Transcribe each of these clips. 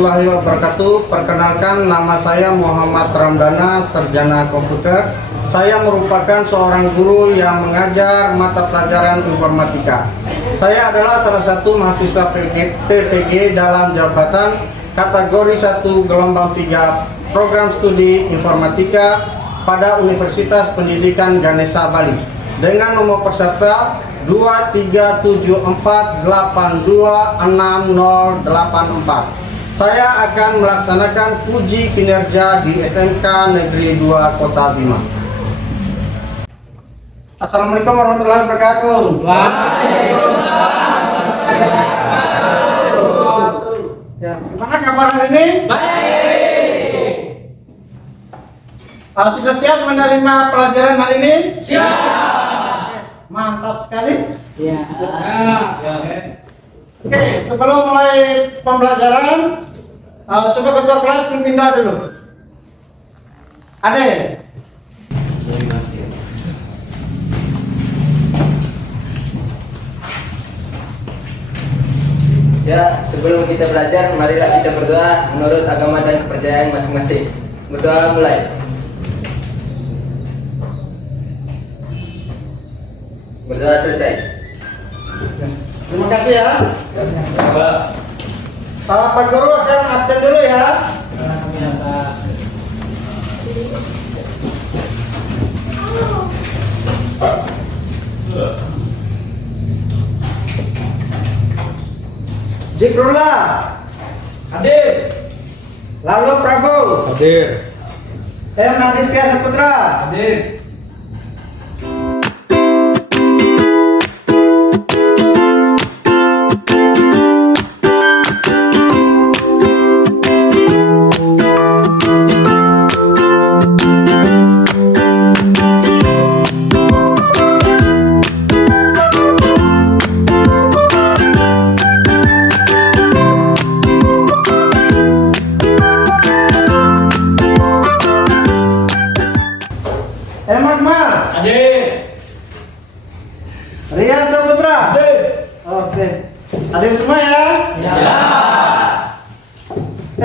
warahmatullahi wabarakatuh. Perkenalkan, nama saya Muhammad Ramdana, sarjana komputer. Saya merupakan seorang guru yang mengajar mata pelajaran informatika. Saya adalah salah satu mahasiswa PPG dalam jabatan kategori 1 gelombang 3 program studi informatika pada Universitas Pendidikan Ganesha Bali dengan nomor peserta 23748260084. Saya akan melaksanakan uji kinerja di SMK Negeri 2 Kota Bima. Assalamualaikum warahmatullahi wabarakatuh. Ya, gimana kabar hari ini? Baik. Sudah siap menerima pelajaran hari ini? Siap. Mantap sekali. Ya. Oke, sebelum mulai pembelajaran, coba ketua kelas pindah dulu. Ade. Ya, sebelum kita belajar, marilah kita berdoa menurut agama dan kepercayaan masing-masing. Berdoa mulai. Berdoa selesai. Terima kasih ya. Pak Guru akan absen dulu ya. Zikrullah hadir. Lalu Prabu hadir. Naditya Saputra hadir. Rian Saputra. Oke. Hadir semua ya? Ya.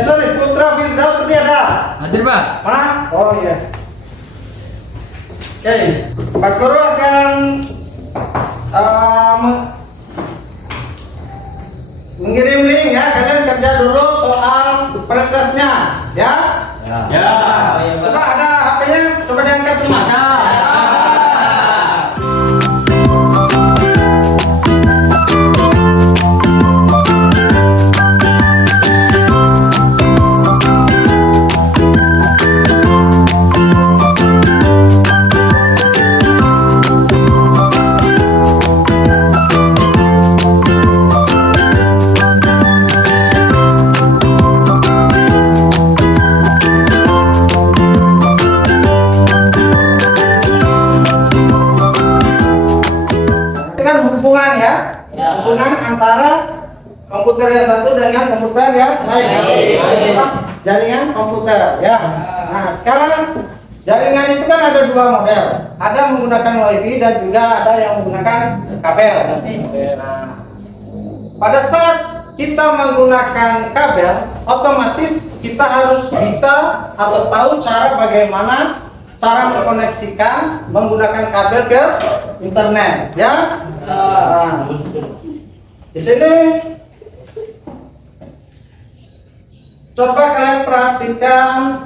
Sorry, Putra Firdaus tadi ada? Hadir, Pak. Mana? Oh iya. Oke. Pak Guru akan mengirim link ya. Kalian kerja dulu soal presentasinya, ya? Ya. Coba ada HP-nya, coba diangkat semua. Hubungan ya, hubungan antara komputer yang satu dengan komputer yang lain. Jaringan komputer ya. Nah, sekarang jaringan itu kan ada dua model. Ada menggunakan WiFi dan juga ada yang menggunakan kabel. Nah, pada saat kita menggunakan kabel, otomatis kita harus bisa atau tahu cara bagaimana cara mengkoneksikan menggunakan kabel ke internet ya. Nah, di sini coba kalian perhatikan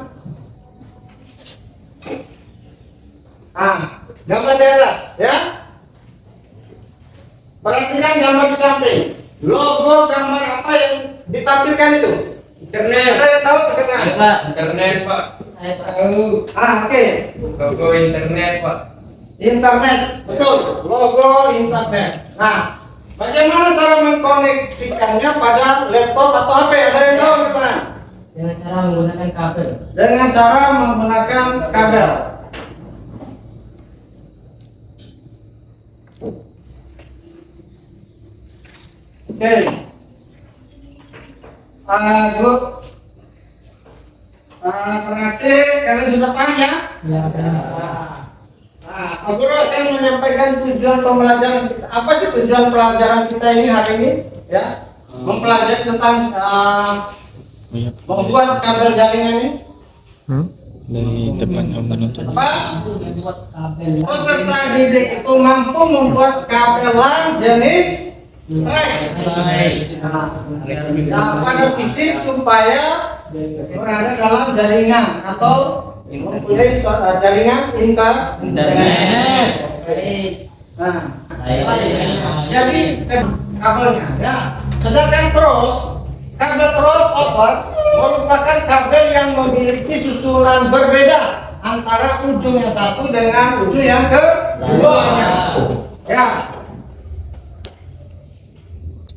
gambar di atas ya. Perhatikan gambar di samping. Logo gambar apa yang ditampilkan itu? Internet. Ada yang tahu sekarang? Pak, internet, Pak. Saya tahu. Oke. Logo internet, Pak. Internet, betul. Logo internet. Nah, bagaimana cara mengkoneksikannya pada laptop atau HP? Ada yang tahu kita? Dengan cara menggunakan kabel. Dengan cara menggunakan kabel. Oke. Berarti kalian sudah paham ya? Ya, Pak Guru akan menyampaikan tujuan pembelajaran kita. Apa sih tujuan pelajaran kita ini hari ini? Ya, mempelajari tentang membuat kabel jaringan ini? Dari depan Om menuntut. Apa? Peserta didik itu mampu membuat kabel LAN jenis strike. Nah, pada visi supaya berada dalam jaringan atau mempunyai jaringan internet. Nah, jadi kabelnya ya. Sedangkan kabel crossover merupakan kabel yang memiliki susunan berbeda antara ujung yang satu dengan ujung yang keduanya. Ya.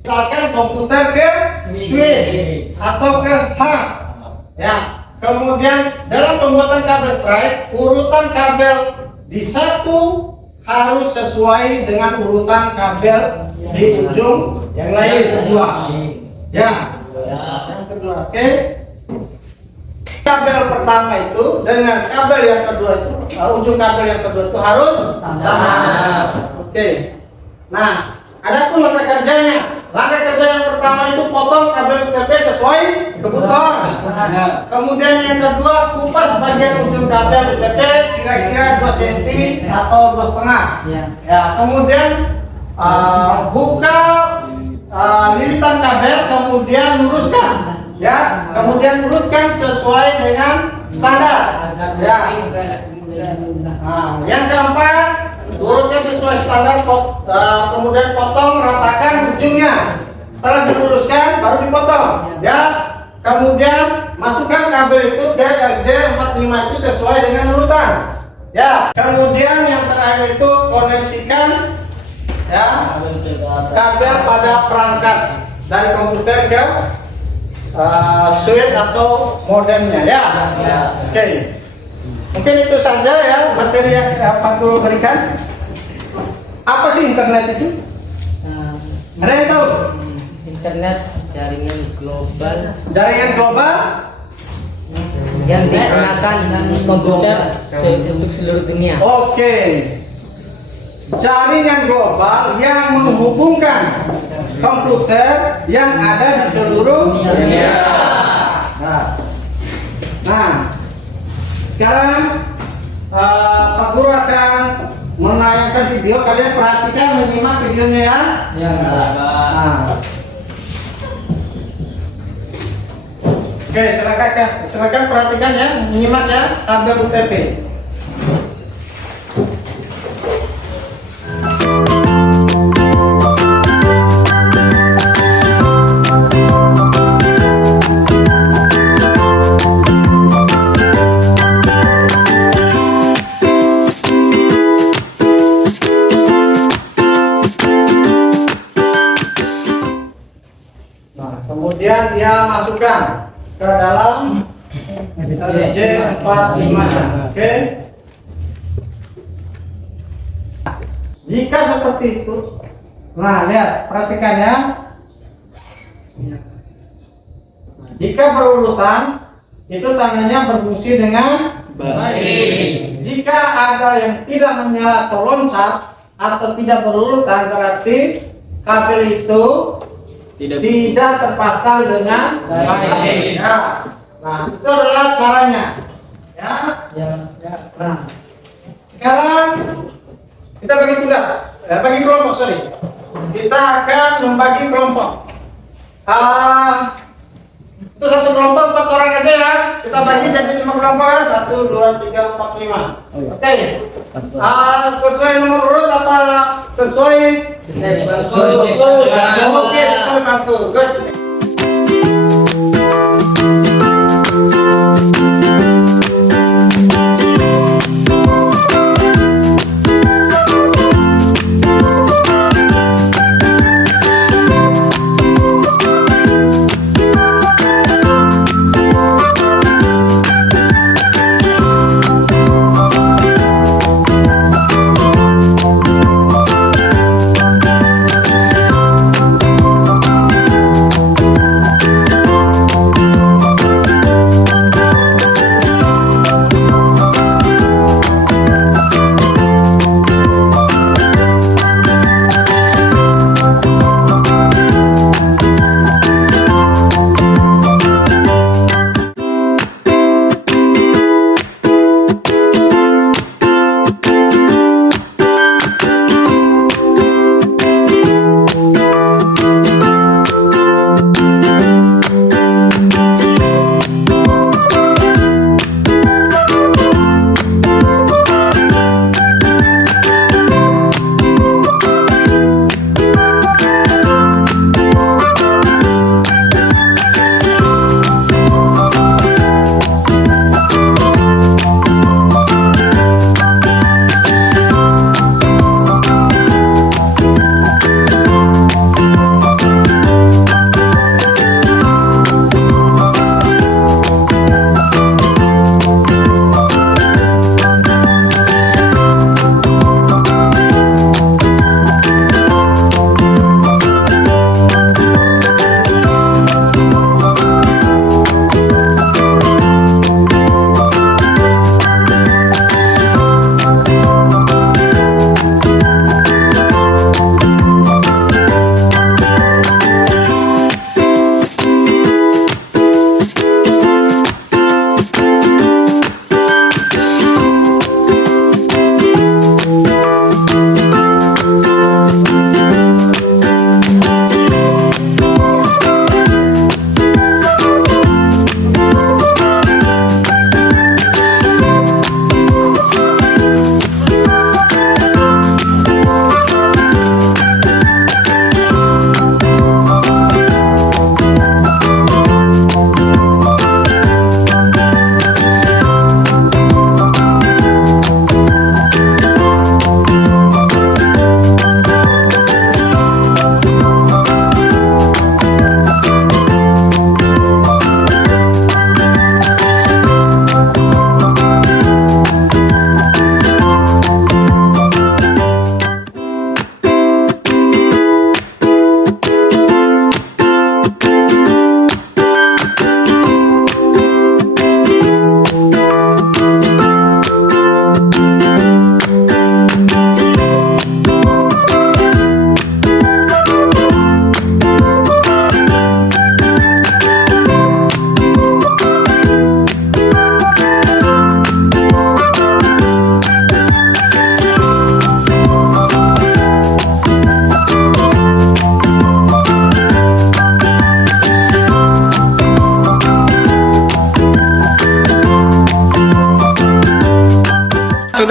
Misalkan komputer ke switch atau ke hub. Ya. Kemudian dalam pembuatan kabel strike, urutan kabel di satu harus sesuai dengan urutan kabel di ujung yang lain kedua. Ya. Yang kedua, oke. Kabel pertama itu dengan kabel yang kedua itu, ujung kabel yang kedua itu harus sama. Oke. Nah, adapun langkah kerjanya. Langkah kerja yang pertama itu potong kabel UTP sesuai kebutuhan. Nah, kemudian yang kedua kupas bagian ujung kabel UTP kira-kira 2 cm atau 2,5. Ya, kemudian buka lilitan kabel, kemudian luruskan. Ya, kemudian urutkan sesuai dengan standar. Ya. Nah, yang keempat, urutkan sesuai standar, kemudian potong ratakan ujungnya. Setelah diluruskan, baru dipotong. Ya. Kemudian masukkan kabel itu ke RJ45 itu sesuai dengan urutan. Ya. Kemudian yang terakhir itu koneksikan ya kabel pada perangkat dari komputer ke switch atau modemnya ya. Oke. Mungkin itu saja ya materi yang Pak Guru berikan. Apa sih internet itu? Ada yang tahu? Internet jaringan global. Jaringan global Yang digunakan komputer untuk seluruh dunia. Oke. Jaringan global yang menghubungkan komputer yang ada di seluruh dunia. Nah, sekarang Pak Guru akan menayangkan video. Kalian perhatikan, menyimak videonya ya. Nah. Oke, silakan perhatikan ya, menyimak ya kabel UTP. Kemudian dia masukkan ke dalam RJ45. Oke. Jika seperti itu, nah lihat, perhatikan ya. Jika berurutan, itu tandanya berfungsi dengan baik. Jika ada yang tidak menyala atau loncat atau tidak berurutan, berarti kabel itu tidak terpasang dengan baik. Ya. Nah, itu adalah caranya. Ya. Nah, sekarang kita bagi tugas, bagi kelompok, sorry. Kita akan membagi kelompok. Itu satu kelompok 4 orang aja ya. Kita bagi jadi 5 kelompok ya. 1, 2, 3, 4, 5. Oke. Sesuai nomor urut apa sesuai? Oke, sesuai waktu. Good.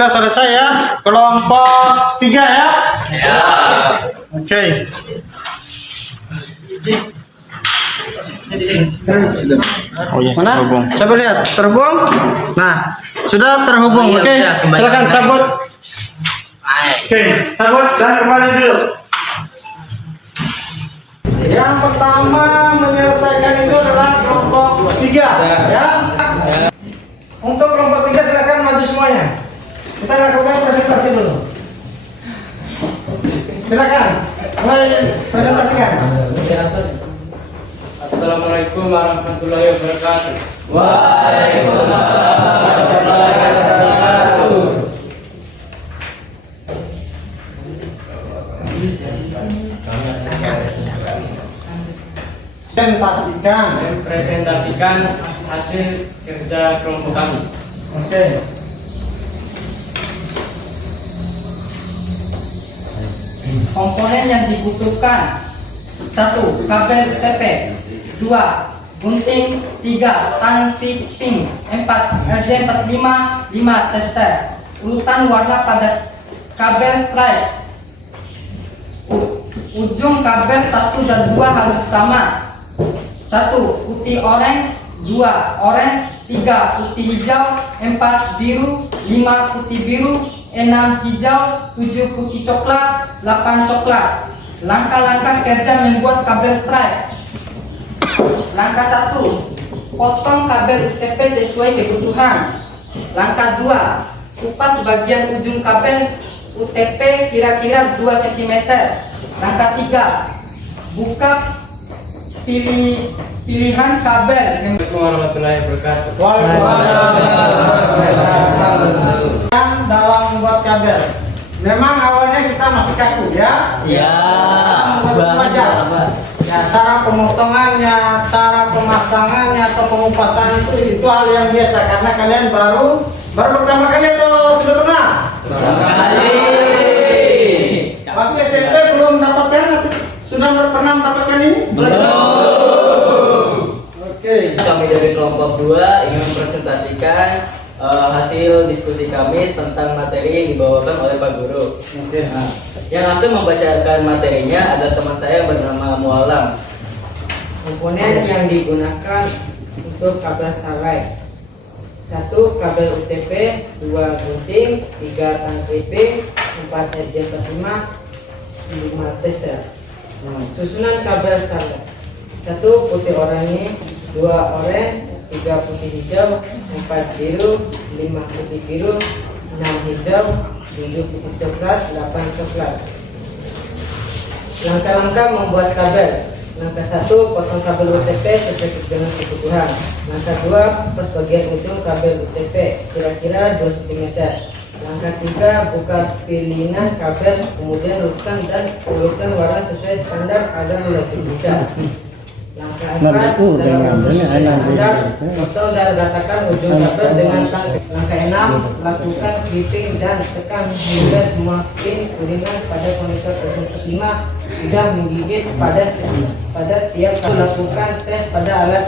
sudah selesai ya. Kelompok 3 ya. Ya. Oke. Oh iya, Mana? terhubung. Coba lihat, terhubung. Nah, sudah terhubung. Oh, iya, Oke. udah, kembali. Silakan cabut. Oke, cabut dan kembali dulu. Yang pertama menyelesaikan itu adalah kelompok 3 ya. Untuk kelompok 3 silakan maju semuanya. Kita lakukan presentasi dulu. Silakan. Mulai presentasikan. Assalamualaikum warahmatullahi wabarakatuh. Waalaikumsalam warahmatullahi wabarakatuh. Presentasikan hasil kerja kelompok kami. Oke. Komponen yang dibutuhkan: 1. Kabel UTP, 2. Gunting, 3. Tang tipping, 4. RJ45, 5. Tester. Urutan warna pada kabel stripe. Ujung kabel 1 dan 2 harus sama. 1. Putih orange, 2. Orange, 3. Putih hijau, 4. Biru, 5. Putih biru, 6. Hijau, 7. Putih coklat, 8. Coklat. Langkah-langkah kerja membuat kabel stripe. Langkah 1. Potong kabel UTP sesuai kebutuhan. Langkah 2. Kupas bagian ujung kabel UTP kira-kira 2 cm. Langkah 3. Buka pilihan kabel. Assalamualaikum warahmatullahi wabarakatuh. Yang dalam membuat kabel. Memang awalnya kita masih kaku ya. Ya, Ya, cara pemotongannya, cara pemasangannya atau pengupasan itu hal yang biasa karena kalian baru pertama kali atau sudah pernah? Waktu SMP belum dapatkan atau sudah pernah mendapatkan ini? Oke. Kami dari kelompok 2 ingin mempresentasikan hasil diskusi kami tentang materi yang dibawakan oleh Pak Guru. Oke. Nah, yang akan membacakan materinya adalah teman saya bernama Mualam. Komponen yang digunakan untuk kabel Starlight: 1. Kabel UTP, 2. gunting, 3. tang tripping, 4. RJ45, 5. tester. Susunan kabel Starlight: 1. Putih oranye, 2. oranye, 3. putih hijau, 4. biru, 5. putih biru, 6. hijau, 7. putih coklat, 8. coklat. Langkah-langkah membuat kabel: langkah 1. Potong kabel UTP sesuai dengan kebutuhan. Langkah 2. Kupas bagian ujung kabel UTP kira-kira 2 cm. Langkah 3. Buka pilihan kabel, kemudian urutkan warna sesuai standar agar lebih mudah. Langkah 4. Potong dan ratakan ujung kabel dengan tang. Langkah 6. Lakukan clipping dan tekan hingga semua pin kuningan pada konektor ujung ke-5 sudah menggigit pada tiap. Lakukan tes pada alat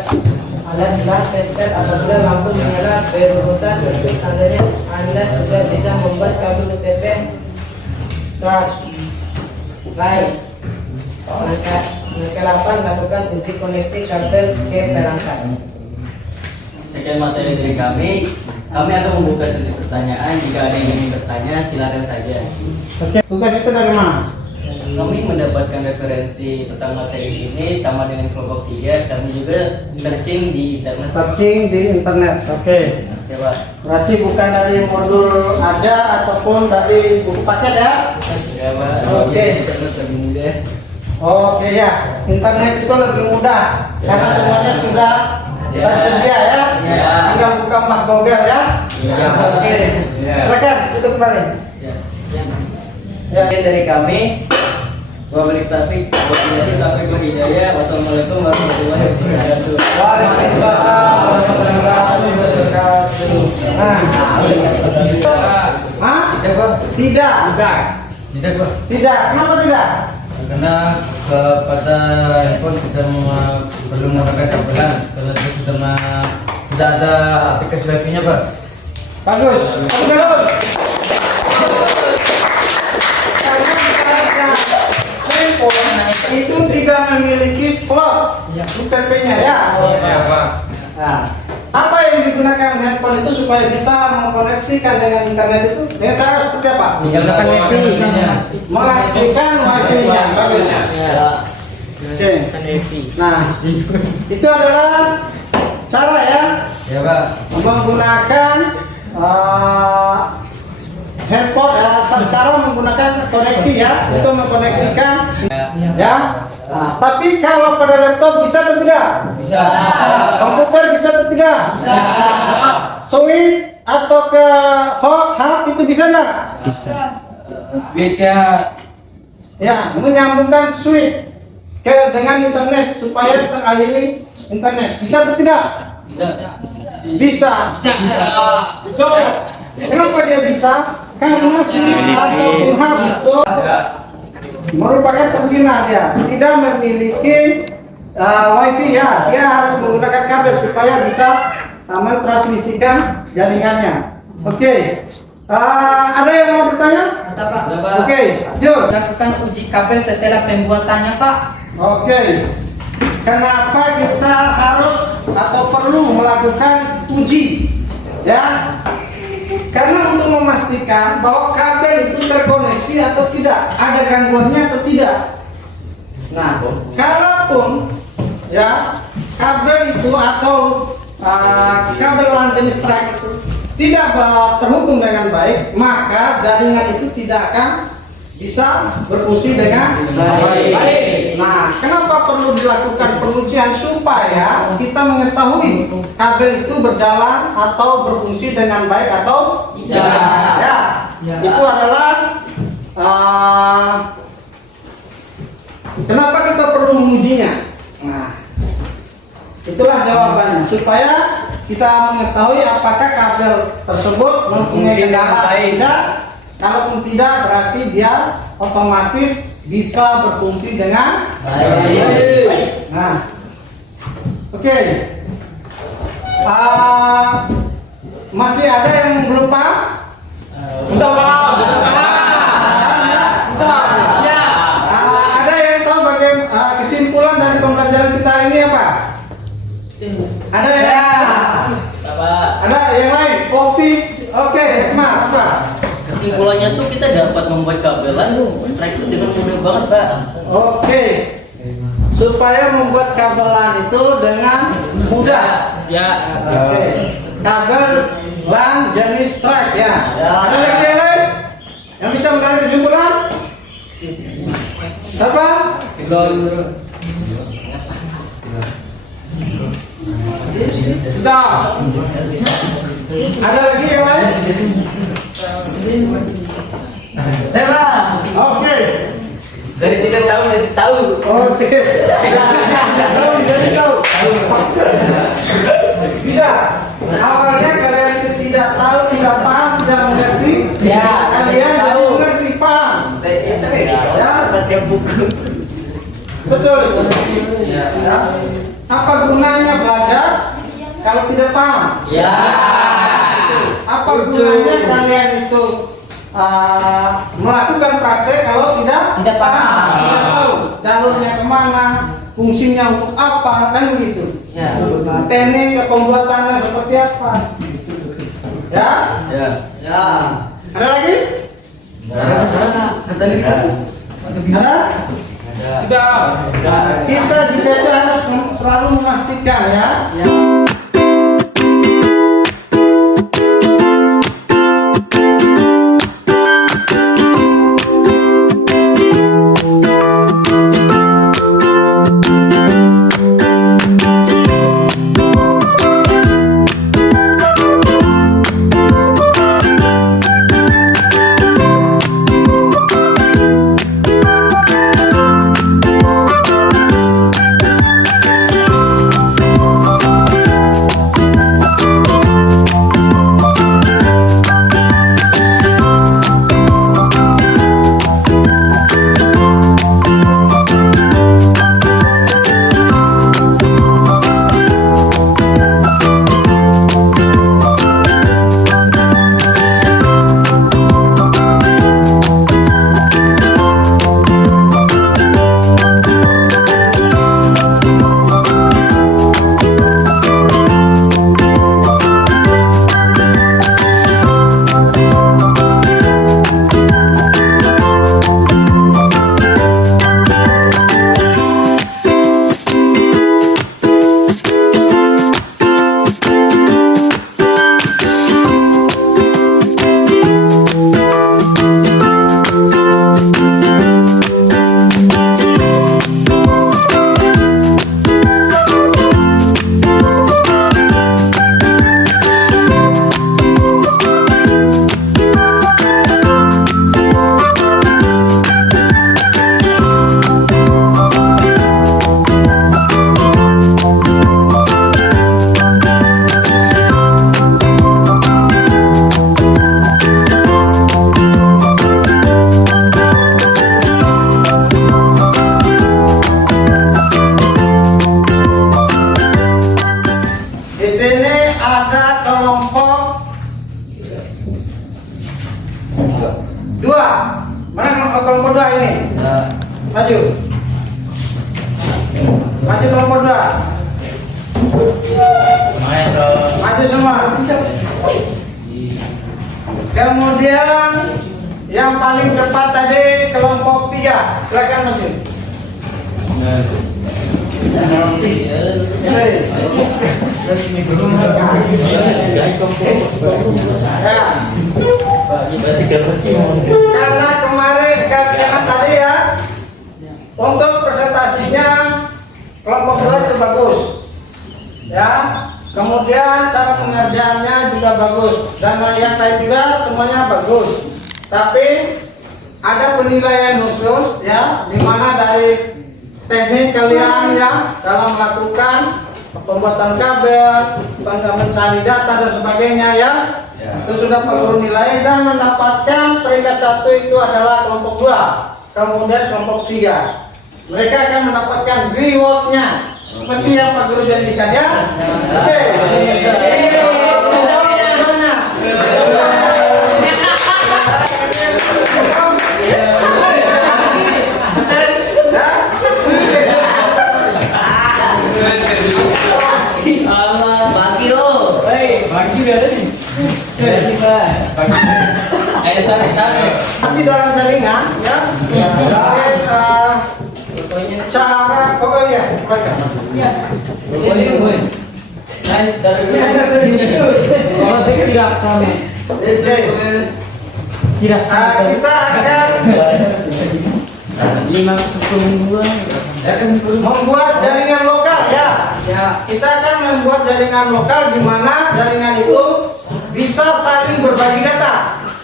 flash tester. Apabila lampu menyala berurutan, itu tandanya Anda sudah bisa membuat kabel UTP start light. Langkah 8. Lakukan uji koneksi kabel ke perangkat. Sekian materi dari kami. Kami akan membuka sesi pertanyaan. Jika ada yang ingin bertanya, silakan saja. Oke. Tugas itu dari mana? Kami mendapatkan referensi tentang materi ini sama dengan kelompok 3. Kami juga searching di internet. Searching di internet. Oke. Coba. Berarti bukan dari modul aja ataupun dari buku paket ya? Ya, Pak. Oke. Internet lebih mudah. Oke ya, internet itu lebih mudah karena semuanya sudah tersedia ya. Ya. Tinggal buka Pak Google ya. Ya. Oke. Ya. Silakan tutup kembali. Ya, dari kami. Wabillahi taufiq wal hidayah. Wassalamualaikum warahmatullahi wabarakatuh. Waalaikumsalam warahmatullahi wabarakatuh. Hah? Tidak. Tidak. Kenapa tidak? Karena pada handphone kita perlu menggunakan kabelan karena itu sudah ada aplikasi wifi-nya, Pak. Bagus. Bagus. UTP-nya ya. Iya, Pak. Nah, apa yang digunakan handphone itu supaya bisa mengkoneksikan dengan internet itu dengan cara seperti apa? Menyalakan wifi. Mengaktifkan wifi-nya. Bagus. Ya. Oke. Wifi. Nah, itu adalah cara ya Ya, Pak. menggunakan handphone, cara menggunakan koneksi ya, itu mengkoneksikan ya. Nah, tapi kalau pada laptop bisa atau tidak? Bisa. Komputer bisa atau tidak? Bisa. Switch atau ke hub itu bisa nggak? Speednya Ya, menyambungkan switch ke dengan internet supaya terakhiri internet bisa atau tidak? Bisa. So, kenapa dia bisa? Karena switch atau hub itu merupakan terminal ya, tidak memiliki wifi ya, dia harus menggunakan kabel supaya bisa mentransmisikan jaringannya. Oke. Ada yang mau bertanya? Ada, Pak. Oke, Jun. Lakukan uji kabel setelah pembuatannya, Pak. Oke. Kenapa kita harus atau perlu melakukan uji? Ya. Karena untuk memastikan bahwa kabel itu terkoneksi atau tidak, ada gangguannya atau tidak. Nah, kalaupun ya kabel itu atau kabel LAN jenis track itu tidak terhubung dengan baik, maka jaringan itu tidak akan bisa berfungsi dengan baik. Nah, kenapa perlu dilakukan pengujian supaya kita mengetahui kabel itu berjalan atau berfungsi dengan baik atau tidak? Ya, itu adalah kenapa kita perlu mengujinya. Nah, itulah jawabannya supaya kita mengetahui apakah kabel tersebut mempunyai kendala atau tidak. Kalaupun tidak, berarti dia otomatis bisa berfungsi dengan baik. Nah, oke. Masih ada yang belum paham? Sudah, Pak. Ya. Ada yang tahu bagaimana kesimpulan dari pembelajaran kita ini apa? Ada ya? Pak. Ada yang lain? Kopi? Oke, Smart apa? Kesimpulannya tuh kita dapat membuat kabelan track itu dengan mudah banget, Pak. Oke. Supaya membuat kabelan itu dengan mudah. Ya. Oke. Kabel LAN jenis track ya. Ada lagi yang lain yang bisa menarik kesimpulan? Apa? Sudah. Ada lagi yang lain? Saya, Pak. Oke. Dari 3 tahun jadi tahu. Oke. Tahu jadi tahu. Bisa. Awalnya kalian itu tidak tahu, tidak paham, tidak mengerti. Ya, Kalian saya jadi tahu. mengerti, paham. Itu ya, baca buku. Betul. Ya. Apa gunanya belajar kalau tidak paham? Ya. Apa gunanya kalian itu melakukan praktek kalau tidak paham, tidak tahu jalurnya kemana, fungsinya untuk apa, kan begitu. Ya. Teknik pembuatannya seperti apa? Ya? Ya. Ya. Ada lagi? Ada? Sudah. Kita juga harus selalu memastikan ya. Ya. Maju. Maju kelompok 2. Maju semua. Kemudian yang paling cepat tadi kelompok 3. Silakan maju. Karena kemarin karena tadi ya untuk presentasinya kelompok 2 itu bagus ya, kemudian cara pengerjaannya juga bagus dan yang lain juga semuanya bagus, tapi ada penilaian khusus ya, dimana dari teknik kalian ya dalam melakukan pembuatan kabel, mencari data dan sebagainya ya, itu sudah Pak Guru nilai dan mendapatkan peringkat 1 itu adalah kelompok 2, kemudian kelompok 3. Mereka akan mendapatkan rewardnya seperti yang Pak Guru janjikan ya. Oke. Masih dalam jaringan ya. Cara kita akan membuat jaringan lokal ya. Kita akan membuat jaringan lokal di mana jaringan itu bisa saling berbagi data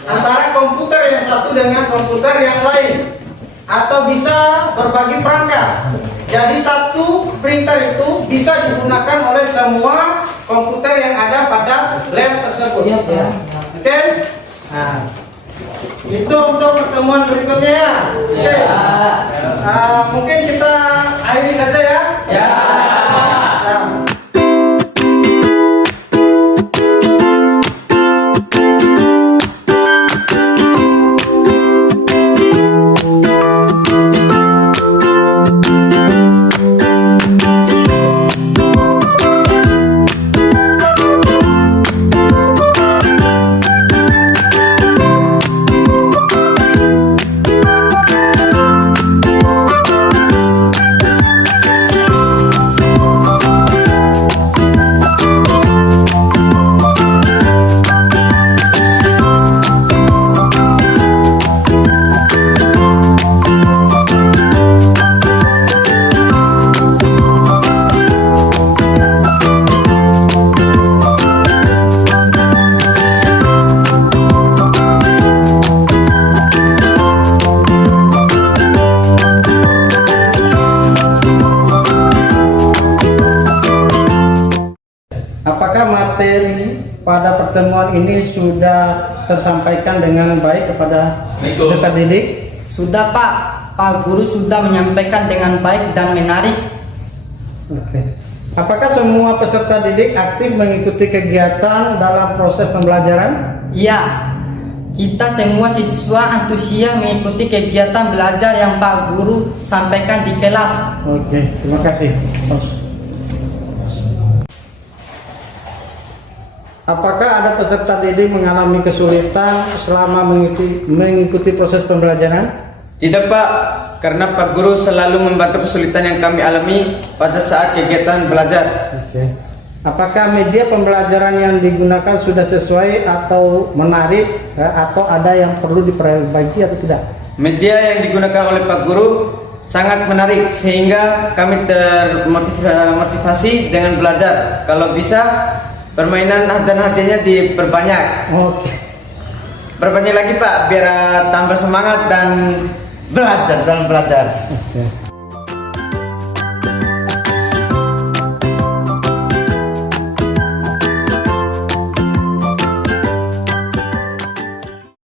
antara komputer yang satu dengan komputer yang lain, atau bisa berbagi perangkat. Jadi satu printer itu bisa digunakan oleh semua komputer yang ada pada lab tersebut. Oke? Nah, itu untuk pertemuan berikutnya ya. Oke. Mungkin kita akhiri saja ya. Nah. Apakah materi pada pertemuan ini sudah tersampaikan dengan baik kepada peserta didik? Sudah Pak, Pak Guru sudah menyampaikan dengan baik dan menarik. Oke. Apakah semua peserta didik aktif mengikuti kegiatan dalam proses pembelajaran? Iya, kita semua siswa antusias mengikuti kegiatan belajar yang Pak Guru sampaikan di kelas. Oke, terima kasih. Apakah ada peserta didik mengalami kesulitan selama mengikuti proses pembelajaran? Tidak Pak, karena Pak Guru selalu membantu kesulitan yang kami alami pada saat kegiatan belajar. Oke. Apakah media pembelajaran yang digunakan sudah sesuai atau menarik atau ada yang perlu diperbaiki atau tidak? Media yang digunakan oleh Pak Guru sangat menarik sehingga kami termotivasi dengan belajar. Kalau bisa permainan dan hadiahnya diperbanyak. Oke. Perbanyak lagi Pak, biar tambah semangat dan belajar dalam belajar. Oke.